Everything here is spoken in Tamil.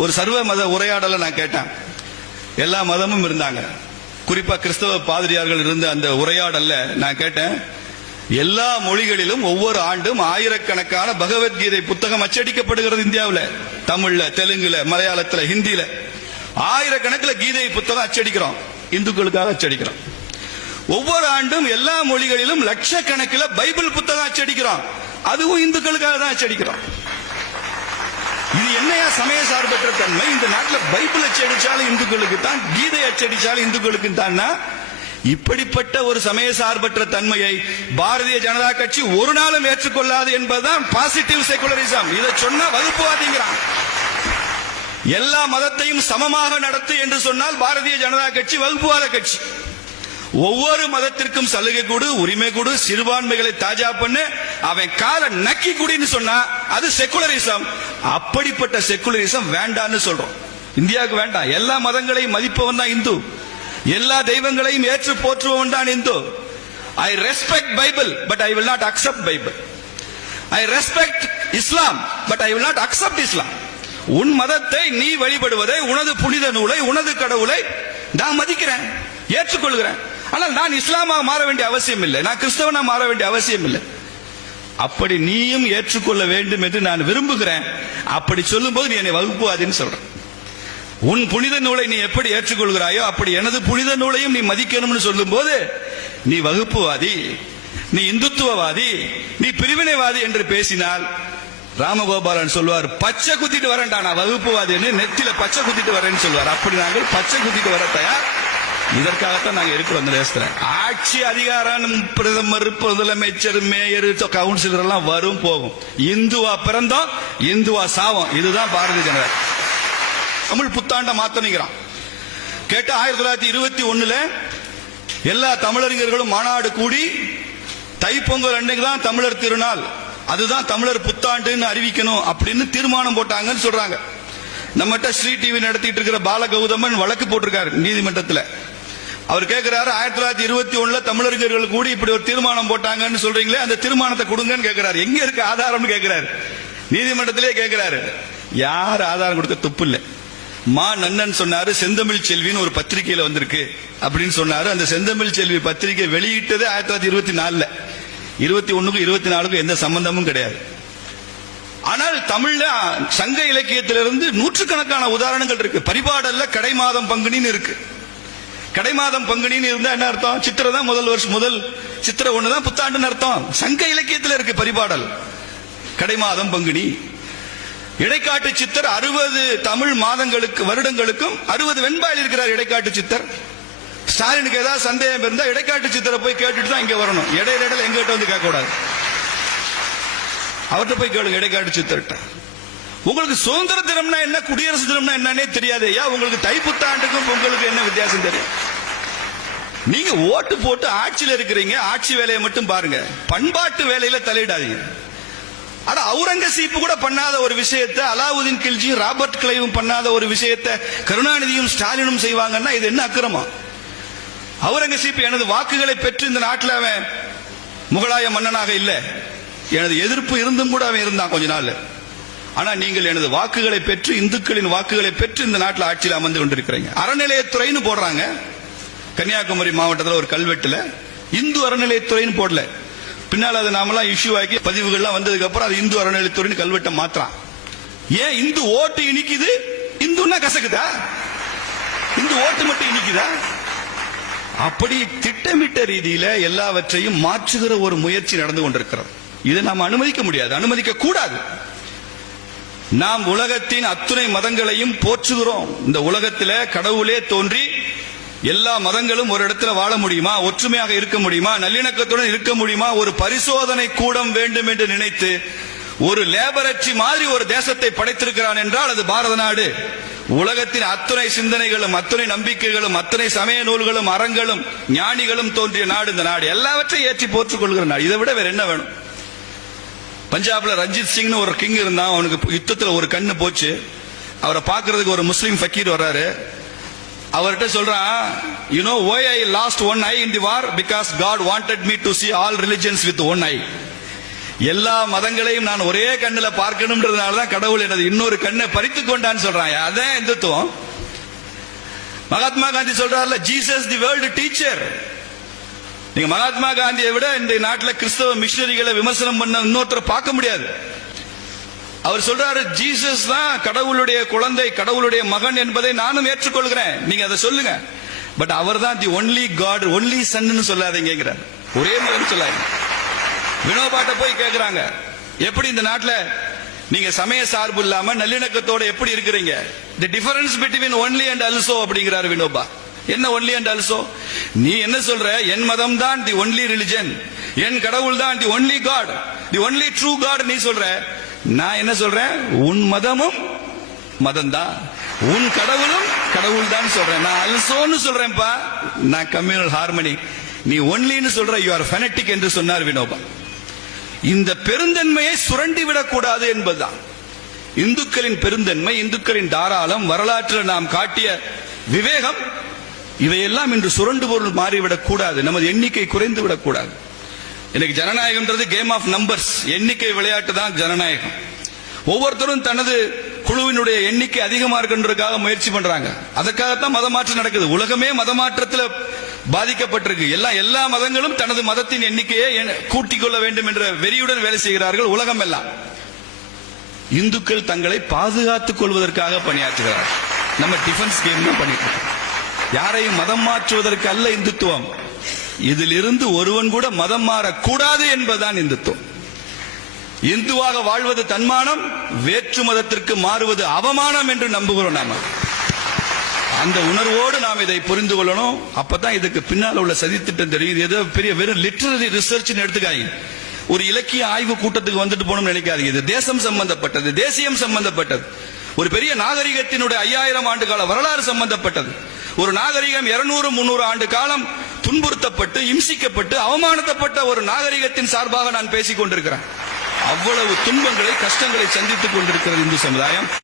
ஒரு சர்வ மத உரையாடலை நான் கேட்டேன். எல்லா மதமும் இருந்தாங்க. குறிப்பா கிறிஸ்தவ பாதிரியார்கள் இருந்த அந்த உரையாடல்ல நான் கேட்டேன் எல்லா மொழிகளிலும் ஒவ்வொரு ஆண்டும் ஆயிரக்கணக்கான பகவத்கீதை புத்தகம் அச்சடிக்கப்படுகிறது இந்தியாவில். தமிழ்ல தெலுங்குல மலையாளத்துல ஹிந்தியில ஆயிரக்கணக்கில் கீதை புத்தகம் அச்சடிக்கிறோம். இந்துக்களுக்காக அச்சடிக்கிறோம். ஒவ்வொரு ஆண்டும் எல்லா மொழிகளிலும் லட்சக்கணக்கில் பைபிள் புத்தகம் அச்சடிக்கிறோம். அதுவும் இந்துக்களுக்காக தான் அச்சடிக்கிறோம். இது என்னையா சமய சார்பற்ற தன்மை இந்த நாட்டில் பைபிள் அச்சடிச்சாலும் இந்துக்களுக்கு தான் கீதை அச்சடிச்சாலும் இந்துக்களுக்கு தான் இப்படிப்பட்ட ஒரு சமய சார்பற்ற தன்மையை பாரதிய ஜனதா கட்சி ஒரு நாளும் ஏற்றுக்கொள்ளாது என்பதுதான் பாசிட்டிவ் செகுலரிசம் இதை சொன்னா வகுப்புவாதிங்கிறான். எல்லா மதத்தையும் சமமாக நடத்து என்று சொன்னால் பாரதிய ஜனதா கட்சி வகுப்புவாத கட்சி. ஒவ்வொரு மதத்திற்கும் சலுகை கொடு உரிமை கொடு சிறுபான்மைகளை தாஜா பண்ணு. அவன் காலை நக்கி குடின்னு சொன்னா அது செக்குலரிசம் அப்படிப்பட்ட செக்குலரிசம் வேண்டான்னு சொல்றோம். இந்தியாவுக்கு வேண்டாம். எல்லா மதங்களையும் மதிப்பவன் தான் இந்து. எல்லா தெய்வங்களையும் ஏற்று போற்றுவன் தான் Hindu. I respect Bible but I will not accept Bible I respect Islam but I will not accept Islam உன் மதத்தை நீ வழிபடுவதை உனது புனித நூலை உனது கடவுளை நான் மதிக்கிறேன் ஏற்றுக்கொள்கிறேன். ஆனால் நான் இஸ்லாமாக மாற வேண்டிய அவசியம் இல்லை நான் கிறிஸ்தவனா மாற வேண்டிய அவசியம் இல்லை அப்படி நீயும் ஏற்றுக்கொள்ள வேண்டும் என்று நான் விரும்புகிறேன். அப்படி சொல்லும்போது நீ என்னை வகுப்புவாதின்னு சொல்றேன். உன் புனித நூலை நீ எப்படி ஏற்றுக்கொள்கிறாயோ அப்படி எனது புனித நூலையும் நீ மதிக்கணும்னு சொல்லும்போது நீ வகுப்புவாதி நீ இந்துத்துவவாதி நீ பிரிவினைவாதி என்று பேசினால் ராமகோபாலன் சொல்லுவார் பச்சை குத்திட்டு வரேன்டா நான் வகுப்புவாதின்னு நெத்தில பச்சை குத்திட்டு வரேன்னு சொல்லுவார். அப்படி நாங்கள் பச்சை குத்திட்டு வர தயார் இதற்காகத்தான் நாங்கள் இருக்கிறோம் அந்த தேசத்துல ஆட்சி அதிகாரம் பிரதமர் முதலமைச்சர் மேயர் கவுன்சிலர் எல்லாம் வரும் போகும். இந்துவா பிறந்தோம் இந்துவா சாவம். இதுதான் பாரதிய ஜனதா. தமிழ் புத்தாண்ட மாத்தணிக்கிறான் கேட்ட ஆயிரத்தி தொள்ளாயிரத்தி இருபத்தி ஒண்ணுல எல்லா தமிழறிஞர்களும் மாநாடு கூடி தைப்பொங்கல் அன்னைக்கு தான் தமிழர் திருநாள். அதுதான் தமிழர் புத்தாண்டுன்னு அறிவிக்கணும் அப்படின்னு தீர்மானம் போட்டாங்கன்னு சொல்றாங்க. நம்மகிட்ட ஸ்ரீ டிவி நடத்திட்டு இருக்கிற பாலகௌதமன் வழக்கு போட்டிருக்காரு நீதிமன்றத்தில். அவர் கேட்கிறாரு ஆயிரத்தி தொள்ளாயிரத்தி இருபத்தி ஒண்ணுல தமிழர்கள் கூடி இப்படி ஒரு தீர்மானம் போட்டாங்கன்னு சொல்றீங்களே அந்த தீர்மானத்தை கொடுங்கன்னு கேட்கிறாரு எங்க இருக்கு ஆதாரம்னு கேட்கிறாரு நீதிமன்றத்திலே கேட்கிறாரு யார் ஆதாரம் கொடுக்க துப்பு இல்லை. மா நன்னன் சொன்னாரு செந்தமிழ் செல்வின்னு ஒரு பத்திரிகையில வந்திருக்கு. அப்படின்னு சொன்னாரு. அந்த செந்தமிழ் செல்வி பத்திரிகை வெளியிட்டது ஆயிரத்தி தொள்ளாயிரத்தி இருபத்தி நாலுல. இருபத்தி ஒண்ணுக்கும் இருபத்தி நாலுக்கும் எந்த சம்பந்தமும் கிடையாது. ஆனால் தமிழ்ல சங்க இலக்கியத்திலிருந்து நூற்றுக்கணக்கான உதாரணங்கள் இருக்கு. பரிபாடல்ல கடை மாதம் பங்குனின்னு இருக்கு. கடை மாதம் பங்குனின்னு இருந்தா என்ன அர்த்தம்? சித்திரை தான் முதல் வருஷம் முதல் சித்திரை ஒண்ணுதான் புத்தாண்டுன்னு அர்த்தம். சங்க இலக்கியத்தில் இருக்கு பரிபாடல். கடை மாதம் பங்குனி. இடைக்காட்டு சித்தர் அறுபது தமிழ் மாதங்களுக்கு வருடங்களுக்கும் அறுபது வெண்பாயில் இருக்கிறார் இடைக்காட்டு சித்தர். ஸ்டாலினுக்கு ஏதாவது சந்தேகம் இருந்தா இடைக்காட்டு சித்தரை போய் கேட்டுட்டு தான் இங்க வரணும். இடையில இடையில எங்கிட்ட வந்து கேட்க கூடாது அவர்கிட்ட போய் கேளுங்க இடைக்காட்டு சித்தர்கிட்ட. உங்களுக்கு சுதந்திர தினம்னா என்ன? குடியரசு தினம்னா என்னன்னே தெரியாது. ஐயா உங்களுக்கு தைப்புத்தாண்டுக்கும் பொங்கலுக்கு என்ன வித்தியாசம் தெரியும்? நீங்க ஓட்டு போட்டு ஆட்சியில் இருக்கிறீங்க. ஆட்சி வேலையை மட்டும் பாருங்க. பண்பாட்டு வேலையில தலையிடாதீங்க. ஆனா அவுரங்கசீப்பு கூட பண்ணாத ஒரு விஷயத்தை அலாவுதீன் கில்ஜியும் ராபர்ட் கிளைவும் பண்ணாத ஒரு விஷயத்தை கருணாநிதியும் ஸ்டாலினும் செய்வாங்கன்னா இது என்ன அக்கிரமம்? அவுரங்கசீப் எனது வாக்குகளை பெற்று இந்த நாட்டில் அவன் முகலாய மன்னனாக இல்லை. எனது எதிர்ப்பு இருந்தும் கூட அவன் இருந்தான் கொஞ்ச நாள் ஆனா நீங்கள் எனது வாக்குகளை பெற்று இந்துக்களின் வாக்குகளை பெற்று இந்த நாட்டில் ஆட்சியில் அமர்ந்து கொண்டிருக்கிறீங்க. அறநிலையத்துறைன்னு போடுறாங்க. கன்னியாகுமரி மாவட்டத்தில் ஒரு கல்வெட்டுல. இந்து அறநிலையத்துறைன்னு போடல. பின்னால் அதை நாமெல்லாம் இஷ்யூ ஆகி பதிவுகள்லாம் வந்ததுக்கு அப்புறம் அது இந்து அறநிலையத்துறைன்னு கல்வெட்டை மாத்திரம் ஏன் இந்து ஓட்டு இனிக்குது? இந்துன்னா கசக்குதா? இந்து ஓட்டு மட்டும் இனிக்குதா? அப்படி திட்டமிட்ட ரீதியில எல்லாவற்றையும் மாற்றுகிற ஒரு முயற்சி நடந்து கொண்டிருக்கிறது. இதை நாம் அனுமதிக்க முடியாது. அனுமதிக்க கூடாது. நாம் உலகத்தின் அத்துணை மதங்களையும் போற்றுகிறோம். இந்த உலகத்தில கடவுளே தோன்றி எல்லா மதங்களும் ஒரு இடத்துல வாழ முடியுமா? ஒற்றுமையாக இருக்க முடியுமா? நல்லிணக்கத்துடன் இருக்க முடியுமா? ஒரு பரிசோதனை கூடம் வேண்டும் என்று நினைத்து ஒரு லேபரட்ரி மாதிரி ஒரு தேசத்தை படைத்திருக்கிறான் என்றால் அது பாரத நாடு. உலகத்தின் அத்துணை சிந்தனைகளும் அத்துணை நம்பிக்கைகளும் அத்தனை சமய நூல்களும் அறங்களும் ஞானிகளும் தோன்றிய நாடு இந்த நாடு. எல்லாவற்றையும் ஏற்றி போற்றுக் கொள்கிற நாடு. இதை விட வேற என்ன வேணும்? பஞ்சாப்ல ரஞ்சித் சிங்னு ஒரு கிங் இருந்தான். அவனுக்கு யுத்தத்தில் ஒரு கண்ணு போச்சு. அவரை பார்க்கறதுக்கு ஒரு முஸ்லீம் ஃபக்கீர் வர்றாரு. அவர்கிட்ட சொல்றான் you know why I lost one eye in the war because God wanted me to see all religions with one eye எல்லா மதங்களையும் நான் ஒரே கண்ணில் பார்க்கணும்ன்றதுனால தான் கடவுள் எனது இன்னொரு கண்ணை பறித்து கொண்டான்னு சொல்றான். அதான் இந்துத்துவம். மகாத்மா காந்தி சொல்றாருல ஜீசஸ் தி வேர்ல்டு டீச்சர் நீங்க மகாத்மா காந்தியை விட இந்த நாட்டில் கிறிஸ்தவ மிஷினரிகளை விமர்சனம் பண்ண இன்னொருத்தரை பார்க்க முடியாது. அவர் சொல்றாரு ஜீசஸ் தான் கடவுளுடைய குழந்தை கடவுளுடைய மகன் என்பதை நானும் ஏற்றுக்கொள்கிறேன். நீங்க அதை சொல்லுங்க. பட் அவர் தான் தி ஒன்லி காட் ஒன்லி சன்னு சொல்லாதீங்கிறார் ஒரே மகன் சொல்லாதீங்க. வினோபாட்ட போய் கேக்குறாங்க. எப்படி இந்த நாட்டில் நீங்க சமய சார்பு இல்லாம நல்லிணக்கத்தோட எப்படி இருக்கிறீங்க? The difference between only and also அப்படிங்கிறாரு வினோபா. என்ன ஒன்லி அண்ட் அல்சோ நீ என்ன சொல்ற? என் மதம் தான் தி ஒன்லி ரிலிஜன் என் கடவுள் தான் the only God the only true God நீ சொல்ற. நான் என்ன சொல்றேன் உன் மதமும் மதம் தான் உன் கடவுளும் கடவுள் தான் சொல்றேன் நான் அல்சோன்னு சொல்றேன்ப்பா. நான் கம்யூனல் ஹார்மனி நீ ஒன்லின்னு சொல்ற யூ ஆர் ஃபெனட்டிக் என்று சொன்னார் வினோபா. இந்த பெருந்தன்மையை சுரண்டி விடக்கூடாது என்பதுதான். இந்துக்களின் பெருந்தன்மை இந்துக்களின் தாராளம் வரலாற்றில் நாம் காட்டிய விவேகம் இவையெல்லாம் இன்று சுரண்டு பொருள் மாறிவிடக் கூடாது. நமது எண்ணிக்கை குறைந்து விடக்கூடாது எனக்கு ஜனநாயகம்ன்றது கேம் ஆஃப் நம்பர்ஸ் எண்ணிக்கை விளையாட்டு தான் ஜனநாயகம். ஒவ்வொருத்தரும் தனது குழுவினுடைய எண்ணிக்கை அதிகமா இருக்குன்றதுக்காக முயற்சி பண்றாங்க. அதற்காகத்தான் மதமாற்றம் நடக்குது. உலகமே மதமாற்றத்தில் பாதிக்கப்பட்டிருக்கு. எல்லா எல்லா மதங்களும் தனது மதத்தின் எண்ணிக்கையை கூட்டிக் கொள்ள வேண்டும் என்ற வெறியுடன் வேலை செய்கிறார்கள் உலகம் எல்லாம். இந்துக்கள் தங்களை பாதுகாத்துக் கொள்வதற்காக பணியாற்றுகிறார் நம்ம டிஃபென்ஸ் கேம் தான் பண்ணிட்டு இருக்கோம். யாரையும் மதம் மாற்றுவதற்கு அல்ல இந்துத்துவம். இதிலிருந்து ஒருவன் கூட மதம் மாறக்கூடாது என்பதுதான் இந்துத்துவம். இந்துவாக வாழ்வது தன்மானம் வேற்று மதத்திற்கு மாறுவது அவமானம் என்று நம்புகிறோம் நாம. அந்த உணர்வோடு நாம் இதை புரிந்து கொள்ளணும். அப்பதான் இதுக்கு பின்னால் உள்ள சதித்திட்டம் தெரியும் ஏதோ பெரிய வெறும் லிட்டரரி ரிசர்ச் எடுத்துக்காங்க ஒரு இலக்கிய ஆய்வு கூட்டத்துக்கு வந்துட்டு போகணும்னு நினைக்காதீங்க. இது தேசம் சம்பந்தப்பட்டது தேசியம் சம்பந்தப்பட்டது. ஒரு பெரிய நாகரிகத்தினுடைய ஐயாயிரம் ஆண்டு கால வரலாறு சம்பந்தப்பட்டது. ஒரு நாகரிகம் 200 முன்னூறு ஆண்டு காலம் துன்புறுத்தப்பட்டு இம்சிக்கப்பட்டு அவமானத்தப்பட்ட ஒரு நாகரிகத்தின் சார்பாக நான் பேசிக் கொண்டிருக்கிறேன் அவ்வளவு துன்பங்களை கஷ்டங்களை சந்தித்துக் கொண்டிருக்கிறது இந்து சமுதாயம்.